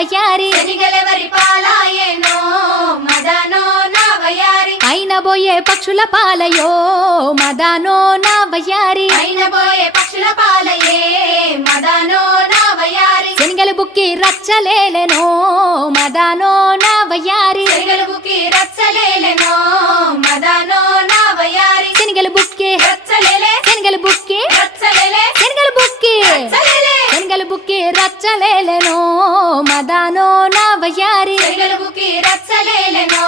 వయ్యారి శనిగలెవరి పాలాయేనో మదనో నా వయ్యారి అయిన బోయే పక్షుల పాలయో మదనో నా వయ్యారి అయిన పోయే పక్షుల పాలయే మదనో నా వయ్యారి శనిగలు బుక్కి రచ్చలేలెనో మదనో నా వయ్యారి శనిగలు బుక్కి రచ్చలేలెనో మదనో నా వయ్యారి శనిగలు బుక్కి రచ్చలేలే శనిగలు బుక్కి రచ్చలేలే శనిగలు బుక్కి రచ్చలేలే శనిగలు బుక్కి రచ్చలేలెనో మదనో నా వయ్యారి శనిగలు బుక్కి రచ్చలేలెనో